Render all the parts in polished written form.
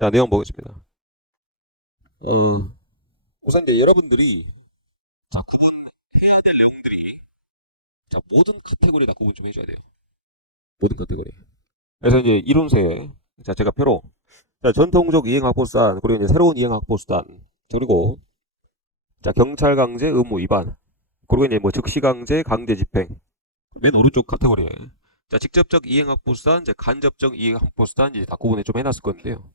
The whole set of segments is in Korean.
자, 내용 보겠습니다. 우선 이제 여러분들이 자, 그건 해야 될 내용들이 자, 모든 카테고리 다 구분 좀 해줘야 돼요. 모든 카테고리. 그래서 이제 이론세 자, 제가 표로 자, 전통적 이행학보수단 그리고 이제 새로운 이행학보수단 그리고 자, 경찰 강제 의무 위반 그리고 이제 뭐 즉시 강제 강제 집행 맨 오른쪽 카테고리에 자, 직접적 이행학보수단 이제 간접적 이행학보수단 이제 다 구분을 좀 해놨을 건데요.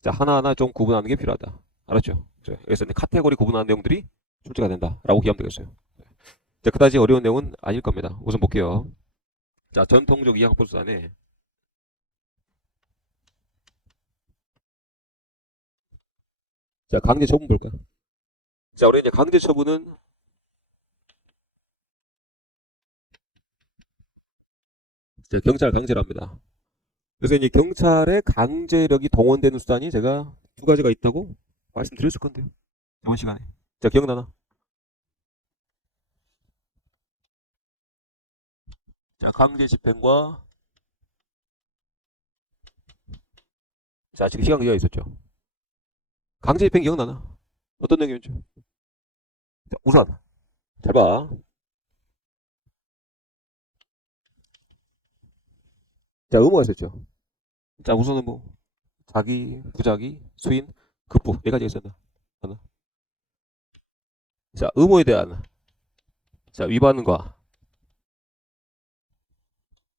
자, 하나하나 좀 구분하는 게 필요하다. 알았죠? 그래서 이제 카테고리 구분하는 내용들이 출제가 된다라고 기하면 되겠어요. 자, 그다지 어려운 내용은 아닐 겁니다. 우선 볼게요. 자, 전통적 이행학보수단에 자, 강제 처분 볼까? 자, 우리 이제 강제 처분은 이제 경찰 강제로 합니다. 그래서 이제 경찰의 강제력이 동원되는 수단이 제가 두 가지가 있다고 말씀드렸을 건데요. 이번 시간에. 자, 기억나나? 자, 강제 집행과 자, 지금 시간 기가 있었죠. 강제 집행 기억나나? 어떤 내용이었죠? 자, 우선 잘 봐. 자, 의무가 있었죠. 자, 우선은 뭐 자기, 부자기, 수인, 급부 네 가지가 있었나? 하나. 자, 의무에 대한 자, 위반과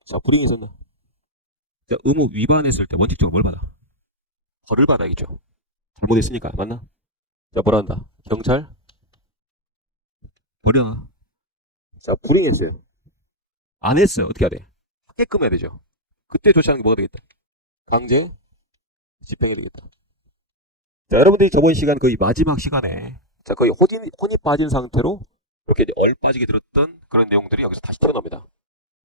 자, 불이익이 있었나? 자, 의무 위반했을 때 원칙적으로 뭘 받아? 벌을 받아야겠죠. 잘못했으니까 맞나? 자, 뭐라 한다? 경찰 버려놔. 자, 불이행했어요. 안 했어요. 어떻게 해야 돼? 하게끔 해야 되죠. 그때 조치하는 게 뭐가 되겠다? 강제 집행이 되겠다. 자, 여러분들이 저번 시간 거의 마지막 시간에 자, 거의 혼이 빠진 상태로 이렇게 이제 얼빠지게 들었던 그런 내용들이 여기서 다시 튀어나옵니다.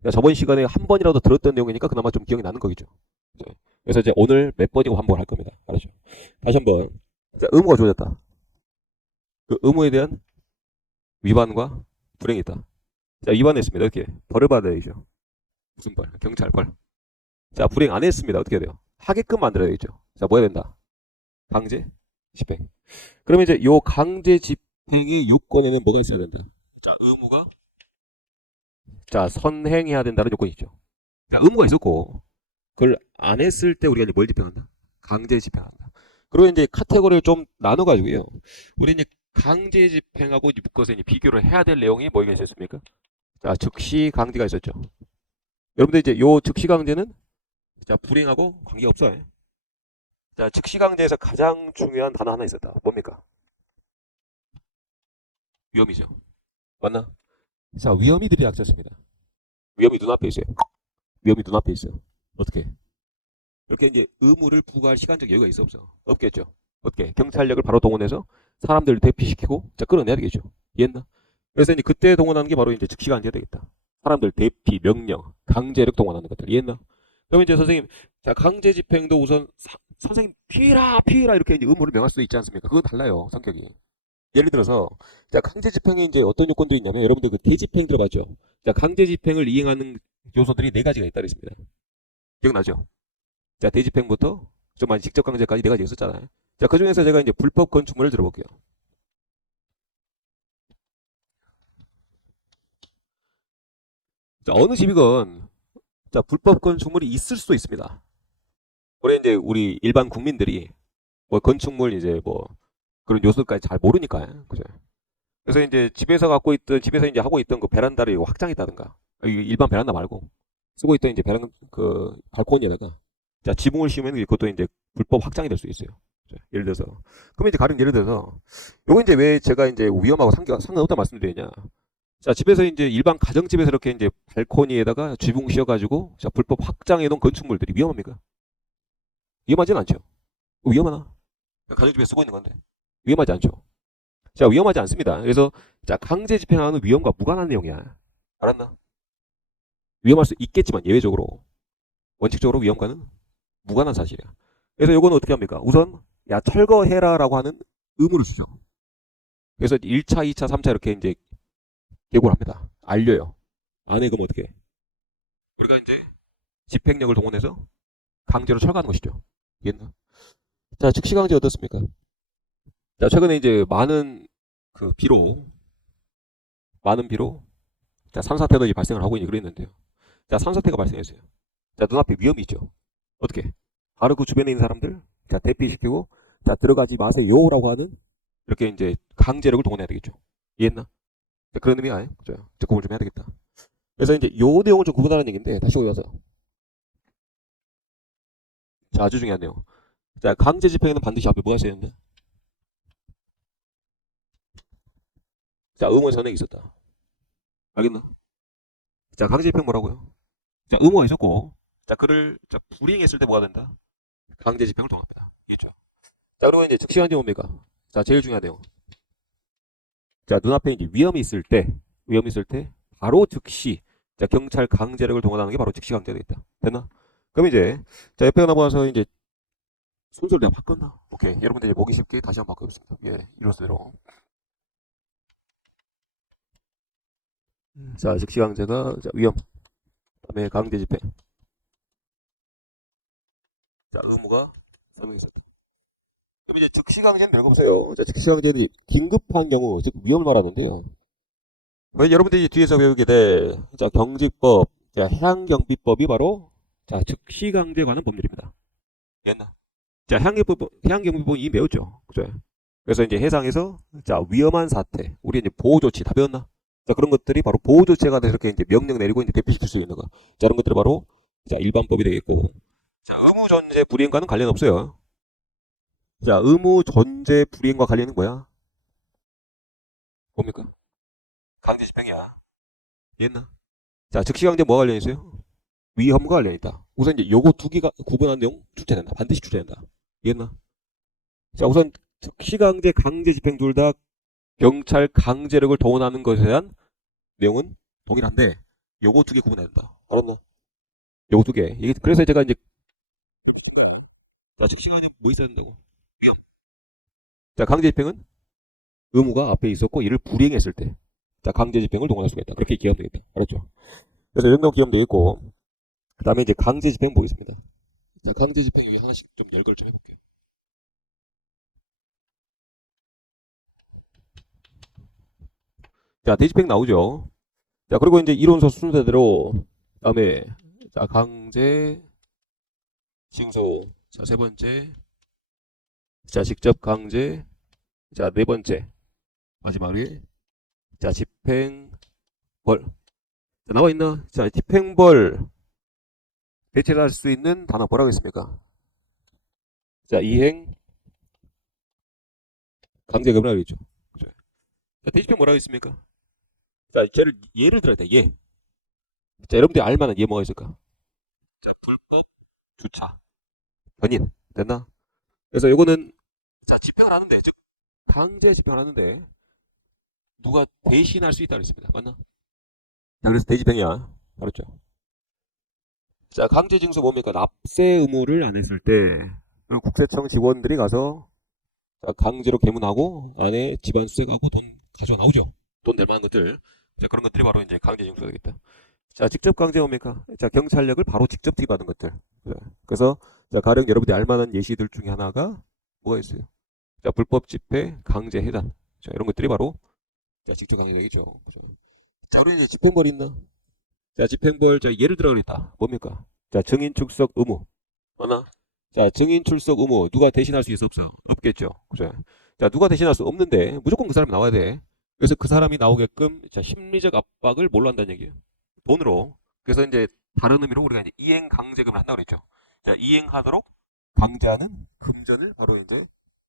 자, 저번 시간에 한 번이라도 들었던 내용이니까 그나마 좀 기억이 나는 거겠죠. 자, 그래서 이제 오늘 몇 번이고 반복을 할 겁니다. 알았죠? 다시 한번. 자, 의무가 주어졌다. 그 의무에 대한 위반과 불행이 있다. 자, 위반했습니다. 어떻게? 벌을 받아야죠. 무슨 벌? 경찰 벌. 자, 불행 안 했습니다. 어떻게 해야 돼요? 하게끔 만들어야 되겠죠. 자, 뭐 해야 된다? 강제 집행. 그러면 이제 요 강제 집행의 요건에는 뭐가 있어야 된다? 자, 의무가 자, 선행해야 된다는 요건이 있죠. 자, 의무가 있었고 그걸 안 했을 때 우리가 이제 뭘 집행한다? 강제 집행한다. 그리고 이제 카테고리를 좀 나눠가지고요. 우리 이제 강제 집행하고 이제 묶어서 이제 비교를 해야 될 내용이 뭐가 있었습니까? 자, 즉시 강제가 있었죠. 여러분들 이제 요 즉시 강제는 자, 불행하고 관계가 없어요. 자, 즉시 강제에서 가장 중요한 단어 하나 있었다. 뭡니까? 위험이죠. 맞나? 자, 위험이들이 약자습니다. 위험이 눈앞에 있어요. 위험이 눈앞에 있어요. 어떻게? 이렇게 이제 의무를 부과할 시간적 여유가 있어 없어? 없겠죠. 어떻게? 경찰력을 바로 동원해서 사람들을 대피시키고 자, 끌어내야 되겠죠. 이해했나? 그래서 이제 그때 동원하는 게 바로 이제 즉시 강제가 되겠다. 사람들 대피, 명령, 강제력 동원하는 것들. 이해했나? 그러면 이제 선생님, 자, 강제 집행도 우선 선생님 피해라, 피해라 이렇게 이제 의무를 명할 수도 있지 않습니까? 그건 달라요, 성격이. 예를 들어서 자, 강제 집행에 이제 어떤 요건들이 있냐면 여러분들 그 대집행 들어봤죠? 자, 강제 집행을 이행하는 요소들이 네 가지가 있다 그랬습니다. 기억나죠? 자, 대집행부터 좀 많이 직접 강제까지 네 가지 있었잖아요. 자, 그 중에서 제가 이제 불법 건축물을 들어볼게요. 자, 어느 집이건 자, 불법 건축물이 있을 수도 있습니다. 그래 이제 우리 일반 국민들이 뭐 건축물 이제 뭐 그런 요소까지 잘 모르니까 그죠? 그래서 이제 집에서 갖고 있던 집에서 이제 하고 있던 그 베란다를 확장했다든가 일반 베란다 말고 쓰고 있던 이제 베란 그 발코니에다가 자, 지붕을 씌우면 그것도 이제 불법 확장이 될 수 있어요. 예를 들어서 그러면 이제 가령 예를 들어서 요거 이제 왜 제가 이제 위험하고 상관없다 말씀드리냐? 자, 집에서 이제 일반 가정집에서 이렇게 이제 발코니에다가 지붕 씌워가지고 자, 불법 확장해 놓은 건축물들이 위험합니까? 위험하진 않죠. 위험하나? 가정집에 쓰고 있는 건데 위험하지 않죠. 자, 위험하지 않습니다. 그래서 자, 강제 집행하는 위험과 무관한 내용이야. 알았나? 위험할 수 있겠지만 예외적으로 원칙적으로 위험과는 무관한 사실이야. 그래서 요거는 어떻게 합니까? 우선 야, 철거해라라고 하는 의무를 주죠. 그래서 1차, 2차, 3차 이렇게 이제 예고를 합니다. 알려요. 안 해, 그럼 어떻게 해? 우리가 이제 집행력을 동원해서 강제로 철거하는 것이죠. 이해했나? 자, 즉시강제 어떻습니까? 자, 최근에 이제 많은 비로, 자, 산사태들이 발생을 하고 있는 그랬는데요. 자, 산사태가 발생했어요. 자, 눈앞에 위험이 있죠. 어떻게? 바로 그 주변에 있는 사람들, 자, 대피시키고, 자, 들어가지 마세요라고 하는, 이렇게 이제 강제력을 동원해야 되겠죠. 이해했나? 자, 그런 의미가, 그죠? 구분을 좀 해야 되겠다. 그래서 이제 요 내용을 좀 구분하는 얘기인데, 다시 오셔서. 자, 아주 중요한 내용. 자, 강제 집행에는 반드시 앞에 뭐가 있어야 되는데? 자, 의무의 선행이 있었다. 알겠나? 자, 강제 집행 뭐라고요? 자, 의무가 있었고, 자, 그를, 자, 불이행했을 때 뭐가 된다? 강제 집행을 통합니다. 이겠죠? 자, 그러면 이제 즉시 강제 뭡니까? 자, 제일 중요한 내용. 자, 눈앞에 이제 위험이 있을 때, 바로 즉시, 자, 경찰 강제력을 동원하는 게 바로 즉시 강제가 되겠다. 됐나? 그럼 이제, 자, 옆에 나와서 이제, 순서를 내가 바꿨나? 오케이. 여러분들 이제 보기 쉽게 다시 한번 바꾸겠습니다. 예, 이로서대로. 자, 즉시 강제가, 자, 위험. 그다음에 강제 집행. 자, 의무가 설명이 있었다. 그럼 이제 즉시 강제는 읽어보세요. 자, 즉시 강제는 긴급한 경우, 즉, 위험을 말하는데요. 왜 여러분들이 뒤에서 배우게 될, 자, 경직법, 자, 해양경비법이 바로, 자, 즉시 강제에 관한 법률입니다. 이해했나? 자, 해양경비법 이미 배웠죠. 그죠? 그래서 이제 해상에서, 자, 위험한 사태, 우리 이제 보호조치 다 배웠나? 자, 그런 것들이 바로 보호조치에 관해서 이렇게 이제 명령 내리고 이제 대피시킬 수 있는 거. 자, 이런 것들이 바로, 자, 일반법이 되겠고. 자, 의무 전제 불이행과는 관련 없어요. 자, 의무 전제 불이행과 관련은 뭐야? 뭡니까? 강제 집행이야. 이해했나? 자, 즉시 강제 뭐가 관련 있어요? 위험과 관련 있다. 우선 이제 요거 두 개가 구분한 내용 출제된다. 반드시 출제된다. 이해했나? 자, 우선 즉시 강제, 강제 집행 둘 다 경찰 강제력을 동원하는 것에 대한 내용은 동일한데 요거 두 개 구분해야 된다. 알았나? 요거 두 개. 이게 그래서 제가 이제 자, 즉시 강제 뭐 있어야 된다고? 위험. 자, 강제 집행은 의무가 앞에 있었고 이를 불이행했을 때, 자, 강제 집행을 동원할 수가 있다. 그렇게 기하면 되겠다. 알았죠? 그래서 이런 거 기하면 되겠고, 그 다음에 이제 강제 집행 보겠습니다. 자, 강제 집행 여기 하나씩 좀 열걸 좀 해볼게요. 자, 대집행 나오죠. 자, 그리고 이제 이론서 순서대로, 다음에, 자, 강제, 징소, 자, 세 번째, 자, 직접 강제, 자, 네 번째, 마지막에, 자, 집행벌. 자, 나와 있나? 자, 집행벌, 대체할 수 있는 단어 뭐라고 했습니까? 자, 이행, 강제금이라고 했죠. 그죠? 자, 대집행 뭐라고 했습니까? 자, 예를 들어야 돼, 예. 자, 여러분들이 알만한 예 뭐가 있을까? 자, 불법 주차, 견인. 됐나? 그래서 요거는, 자, 집행을 하는데, 즉, 강제 집행을 하는데, 누가 대신할 수 있다 그랬습니다. 맞나? 자, 그래서 대집행이야. 알았죠? 자, 강제 징수 뭡니까? 납세 의무를 안 했을 때, 국세청 직원들이 가서, 자, 강제로 개문하고, 안에 집안 수색하고 돈 가져 나오죠. 돈 낼 만한 것들. 자, 그런 것들이 바로 이제 강제 징수가 되겠다. 자, 직접 강제 뭡니까? 자, 경찰력을 바로 직접 투입하는 것들. 그래서, 자, 가령 여러분들이 알만한 예시들 중에 하나가 뭐가 있어요? 자, 불법 집회, 강제 해단. 자, 이런 것들이 바로, 자, 직접 강제력이죠. 그죠? 자, 우리 이제 집행벌 있나? 자, 집행벌, 자, 예를 들어 그랬다. 뭡니까? 자, 증인 출석 의무. 맞나? 자, 증인 출석 의무. 누가 대신할 수 있어, 없어? 없겠죠. 그죠? 자, 누가 대신할 수 없는데, 무조건 그 사람이 나와야 돼. 그래서 그 사람이 나오게끔, 자, 심리적 압박을 뭘로 한다는 얘기예요? 돈으로. 그래서 이제, 다른 의미로 우리가 이제 이행 강제금을 한다고 그랬죠. 자, 이행하도록 강제하는 금전을 바로 이제,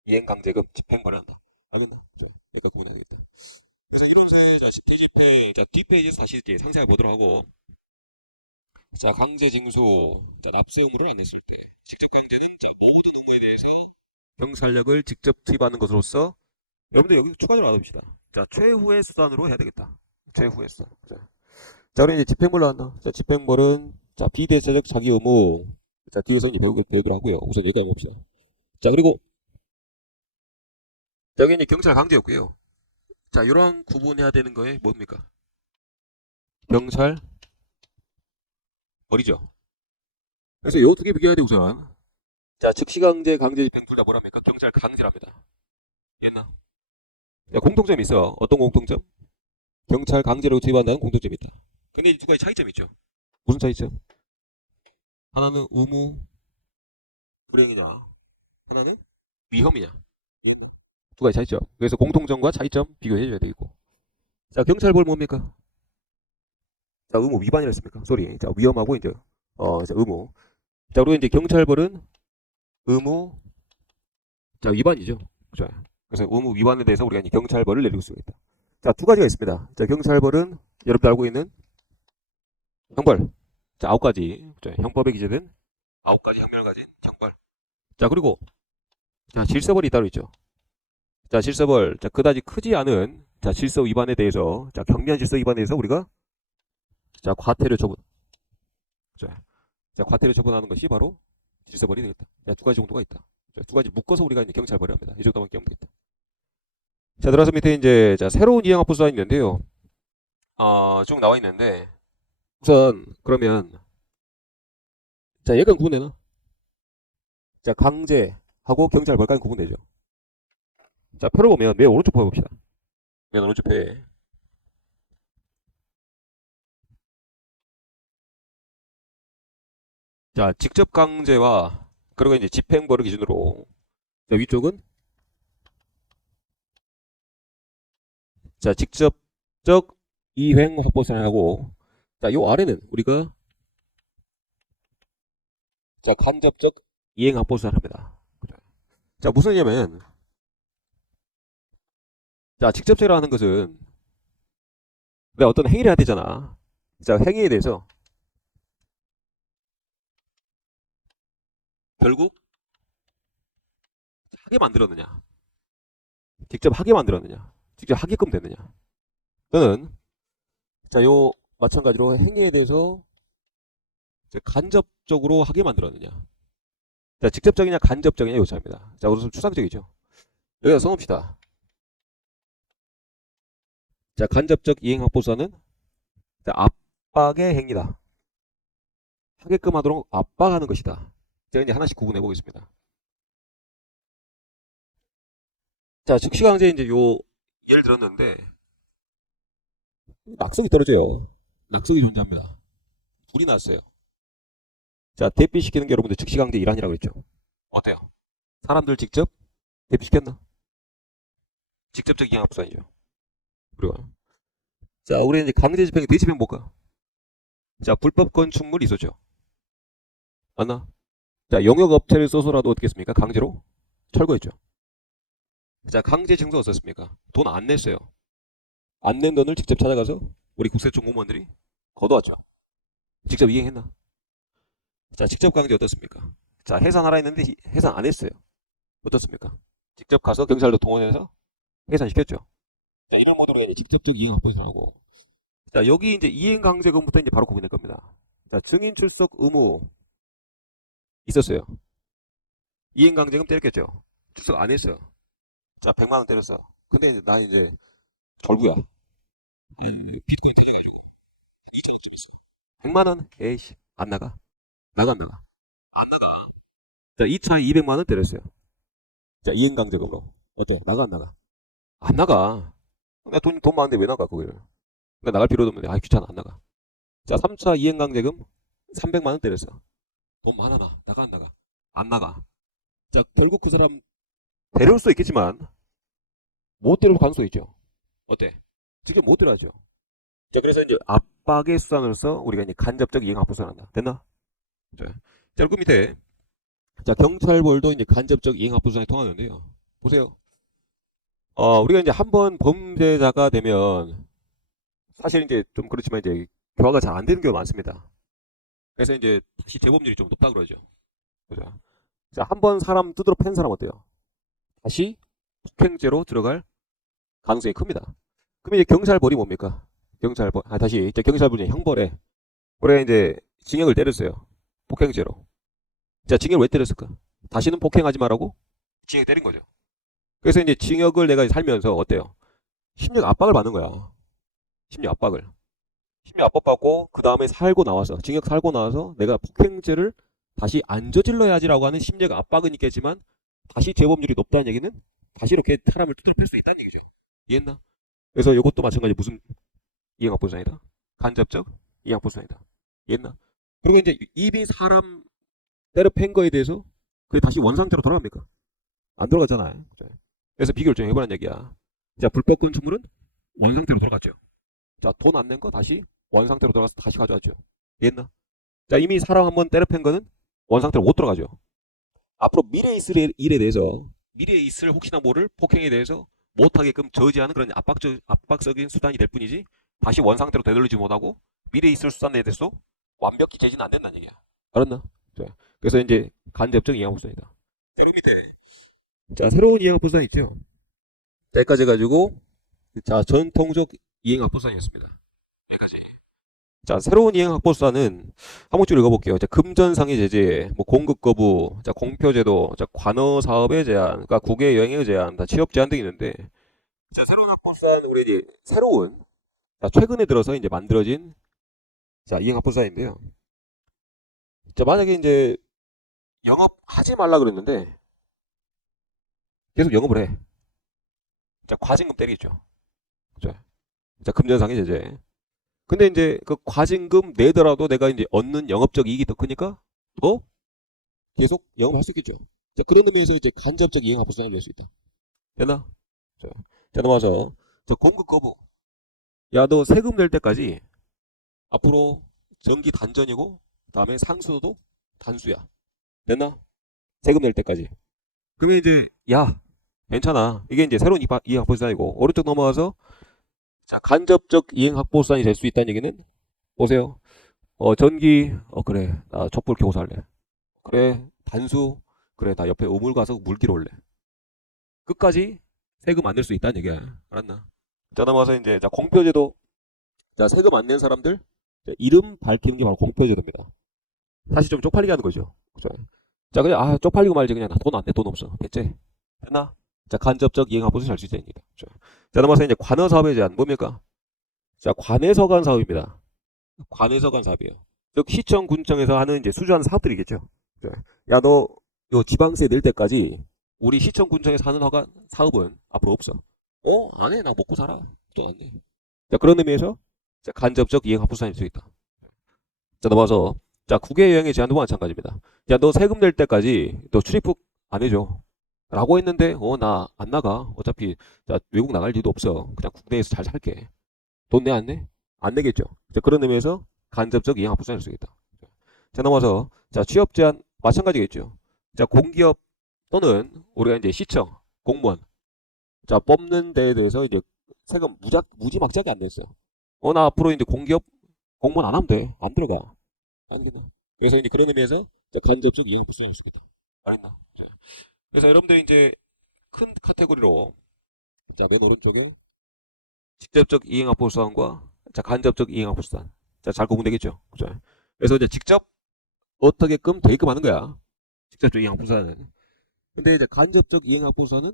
이행 강제금 집행벌을 한다. 알겠나? 자, 여기까지 구분해야 되겠다. 그래서 이론서의 뒤집회, 자, 뒷페이지에서 다시 이제 상세하게 보도록 하고, 자, 강제 징수, 자, 납세 의무를 안 냈을 때, 직접 강제는 자, 모든 의무에 대해서 경찰력을 직접 투입하는 것으로서, 여러분들 여기 추가적으로 알아둡시다. 자, 최후의 수단으로 해야 되겠다. 최후의 수단. 자, 그럼 이제 집행벌로 한다. 자, 집행벌은, 자, 비대체적 자기 의무. 자, 뒤에서 이제 배우기로 하고요. 우선 얘기 한번 봅시다. 자, 그리고, 자, 여기 이제 경찰 강제였고요. 자, 이러한 구분해야 되는 거에 뭡니까? 경찰, 벌이죠. 그래서 요 두 개 비교해야 돼, 우선. 자, 즉시강제, 강제집행 둘 다 뭐랍니까? 경찰 강제랍니다. 이해했나? 자, 공통점이 있어. 어떤 공통점? 경찰 강제로 투입한다는 공통점이 있다. 근데 이 두 가지 차이점이 있죠. 무슨 차이점? 하나는 의무 불행이냐, 하나는 위험이냐. 두 가지 차이점. 그래서 공통점과 차이점 비교해줘야 되겠고. 자, 경찰벌 뭡니까? 자, 의무 위반이라 했습니까? 소리. 자, 위험하고 이제 자, 의무. 자, 그리고 이제 경찰벌은 의무 자 위반이죠. 자, 그래서 의무 위반에 대해서 우리가 이제 경찰벌을 내릴 수가 있다. 자, 두 가지가 있습니다. 자, 경찰벌은 여러분들 알고 있는 형벌. 자, 9가지. 자, 형법에 기재된 9가지 형명을 가진 형벌. 자, 그리고 자, 질서벌이 따로 있죠. 자, 질서벌. 자, 그다지 크지 않은 자, 질서 위반에 대해서 자, 경미한 질서 위반에 대해서 우리가 자, 과태료 처분. 자, 과태료 처분하는 것이 바로 질서벌이 되겠다. 자, 두 가지 정도가 있다. 자, 두 가지 묶어서 우리가 이제 경찰벌을 합니다. 이 정도만 끼면 되겠다. 자, 들어서 밑에 이제 자, 새로운 이행합부 사항이 있는데요. 쭉 나와 있는데 우선 그러면 자, 얘가 구분되나? 자, 강제하고 경찰벌까지 구분되죠. 자, 표를 보면 맨 오른쪽 표 봅시다. 맨 오른쪽 표에 자, 직접 강제와 그리고 이제 집행벌을 기준으로 자, 위쪽은 자, 직접적 이행 확보사항하고 자, 요 아래는 우리가 자, 간접적 이행 확보사항 합니다. 자, 무슨 얘기냐면 자, 직접적이라 하는 것은 내가 어떤 행위를 해야 되잖아. 자, 행위에 대해서 결국 하게 만들었느냐, 직접 하게 만들었느냐, 직접 하게끔 됐느냐. 또는 자, 요 마찬가지로 행위에 대해서 간접적으로 하게 만들었느냐. 자, 직접적이냐 간접적이냐 요 차입니다. 자, 우선 추상적이죠. 여기다 써놓읍시다. 자, 간접적 이행 확보사는 자, 압박의 행위다. 하게끔 하도록 압박하는 것이다. 제가 이제 하나씩 구분해 보겠습니다. 자, 즉시강제 이제 요 예를 들었는데 낙석이 떨어져요. 낙석이 존재합니다. 불이 났어요. 자, 대피시키는 게 여러분들 즉시강제 일환이라고 그랬죠. 어때요? 사람들 직접 대피시켰나? 직접적 이행 합부사이죠. 그리고 자, 우리 이제 강제 집행 대집행 볼까? 자, 불법 건축물이 있었죠. 맞나? 자, 용역업체를 써서라도 어떻게 했습니까? 강제로 철거했죠. 자, 강제 징수 어떻습니까? 돈 안 냈어요. 안 낸 돈을 직접 찾아가서 우리 국세청 공무원들이 거둬왔죠. 직접 이행했나? 자, 직접 강제 어떻습니까? 자, 해산하라 했는데 해산 안 했어요. 어떻습니까? 직접 가서 경찰도 동원해서 해산시켰죠. 자, 이런 모드로 이제 직접적 이행 확보하고. 자, 여기 이제 이행 강제금부터 이제 바로 구분될 겁니다. 자, 증인 출석 의무 있었어요. 이행 강제금 때렸겠죠. 출석 안 했어요. 자, 100만 원 때렸어. 근데 이제 나 이제 절구야. 비트코인 때려가지고 2천원쯤 했어. 100만 원? 에이씨, 안 나가. 나가 안 나가? 안 나가. 자, 2차 200만 원 때렸어요. 자, 이행 강제금으로. 어때? 나가 안 나가? 안 나가. 나 돈 많은데 왜 나가 그걸? 나 나갈 필요도 없는데 귀찮아 안 나가. 자, 3차 이행 강제금 300만 원 때렸어. 돈 많아 나가 안 나가? 안 나가. 자, 결국 그 사람 데려올 수 있겠지만 못 데려올 가능성이 있죠. 어때? 직접 못 데려가죠. 자, 그래서 이제 압박의 수단으로서 우리가 이제 간접적 이행 합부를 한다. 됐나? 자, 그 밑에 자, 경찰벌도 이제 간접적 이행 합부상에 통하는데요. 보세요. 우리가 이제 한번 범죄자가 되면 사실 이제 좀 그렇지만 이제 교화가 잘 안 되는 경우가 많습니다. 그래서 이제 다시 재범률이 좀 높다 그러죠. 그죠? 자, 한번 사람 두드러 팬 사람 어때요? 다시 폭행죄로 들어갈 가능성이 큽니다. 그럼 이제 경찰벌이 뭡니까? 경찰벌, 다시 이제 경찰벌이 형벌에 올해 이제 징역을 때렸어요. 폭행죄로. 자, 징역을 왜 때렸을까? 다시는 폭행하지 말라고 징역 때린 거죠. 그래서 이제 징역을 내가 살면서 어때요? 심리적 압박을 받는 거야. 심리적 압박을. 심리적 압박 받고 그 다음에 살고 나와서 징역 살고 나와서 내가 폭행죄를 다시 안 저질러야지라고 하는 심리적 압박은 있겠지만 다시 재범률이 높다는 얘기는 다시 이렇게 사람을 두드려 팰 수 있다는 얘기죠. 이해했나? 그래서 이것도 마찬가지 무슨 이행합보수상이다. 간접적 이행합보수상이다. 이해했나? 그리고 이제 이미 사람 때려 팬 거에 대해서 그게 다시 원상태로 돌아갑니까? 안 돌아가잖아요. 그래서 비교를 좀 해보라는 얘기야. 자, 불법 건축물은 원상태로 돌아갔죠. 자, 돈 안 낸 거 다시 원상태로 돌아가서 다시 가져왔죠. 이해했나? 자, 이미 사람 한번 때려 팬 거는 원상태로 못 돌아가죠. 앞으로 미래에 있을 일에 대해서, 미래에 있을 혹시나 모를 폭행에 대해서 못하게끔 저지하는 그런 압박적인 수단이 될 뿐이지 다시 원상태로 되돌리지 못하고 미래에 있을 수단에 대해서 완벽히 제지는 안 된다는 얘기야. 알았나? 자, 그래서 이제 간접적 이행합보수단이다. 새로 밑에 자, 새로운 이행합보수단 있죠. 여기까지 해가지고 자, 전통적 이행합보수단이었습니다. 여기까지. 자, 새로운 이행합보수단은 한 문줄 읽어볼게요. 자, 금전상의 제재, 뭐 공급 거부, 자, 공표제도, 자, 관어 사업의 제한, 그러니까 국외 여행의 제한, 다 취업 제한 등이 있는데, 자, 새로운 합보수단 우리 이제 새로운, 자, 최근에 들어서 이제 만들어진 자, 이행합보수단인데요. 자, 만약에 이제 영업하지 말라 그랬는데 계속 영업을 해. 자, 과징금 때리겠죠. 그죠? 자, 금전상의 제재. 근데 이제 그 과징금 내더라도 내가 이제 얻는 영업적 이익이 더 크니까 더 계속 영업할 수 있겠죠. 자, 그런 의미에서 이제 간접적 이행합보수단을 낼 수 있다. 됐나? 자, 자, 넘어와서 저 공급 거부. 야, 너 세금 낼 때까지 앞으로 전기 단전이고 다음에 상수도 단수야. 됐나? 세금 낼 때까지. 그러면 이제 야, 괜찮아. 이게 이제 새로운 이행합보수단이고 오른쪽 넘어가서 자, 간접적 이행합보수단이 될 수 있다는 얘기는 보세요. 전기 그래 나 촛불 켜고 살래. 그래 단수 그래 나 옆에 우물 가서 물 길어 올래. 끝까지 세금 안 낼 수 있다는 얘기야. 알았나? 자, 넘어와서 이제 자, 공표제도. 자, 세금 안 낸 사람들 자, 이름 밝히는 게 바로 공표제도입니다. 사실 좀 쪽팔리게 하는 거죠. 그죠? 자, 그냥 쪽팔리고 말지 그냥 나 돈 안 내, 돈 없어. 됐지? 됐나? 자, 간접적 이행합보수 잘 수 있다입니다. 자, 넘어와서 이제 관어 사업에 대한 뭡니까? 자, 관에서 간 사업입니다. 관에서 간 사업이에요. 즉 시청 군청에서 하는 이제 수주하는 사업들이겠죠. 자, 야, 너 요 지방세 낼 때까지 우리 시청 군청에서 하는 허가 사업은 앞으로 없어. 안 해. 나 먹고 살아. 돈 안 내. 자, 그런 의미에서 자, 간접적 이행합보수단일 수 있다. 자, 넘어와서 자, 국외 여행의 제한도 마찬가지입니다. 야, 너 세금 낼 때까지 너 출입국 안 해줘. 라고 했는데 나 안 나가. 어차피 자, 외국 나갈 일도 없어. 그냥 국내에서 잘 살게. 돈 내 안 내? 안 내겠죠. 자, 그런 의미에서 간접적 이행합보수단일 수 있다. 자, 넘어와서 자, 취업 제한 마찬가지겠죠. 자, 공기업 또는 우리가 이제 시청, 공무원 자, 뽑는 데에 대해서 이제 세금 무지막지하게 안 냈어요. 나 앞으로 이제 공기업 공무원 안 하면 돼. 안 들어가. 안 들어가. 그래서 이제 그런 의미에서 자, 간접적 이행합보수단일 수 있다. 알겠나? 자, 그래서 여러분들이 이제 큰 카테고리로 자, 맨 오른쪽에 직접적 이행합보수단과 자, 간접적 이행합보수단. 자, 잘 구분되겠죠? 그죠? 그래서 이제 직접 어떻게끔 되게끔 하는 거야. 직접적 이행합보수단은. 근데 이제 간접적 이행합보수단은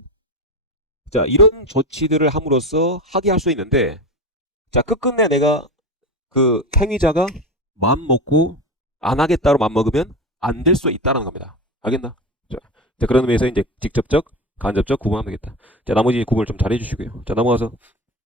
자, 이런 조치들을 함으로써 하게 할 수 있는데 자, 끝끝내 내가 그 행위자가 마음 먹고 안 하겠다로 마음 먹으면 안 될 수 있다는 겁니다. 알겠나? 자, 그런 의미에서 이제 직접적, 간접적 구분하면 되겠다. 자, 나머지 구분을 좀 잘 해주시고요. 자, 넘어가서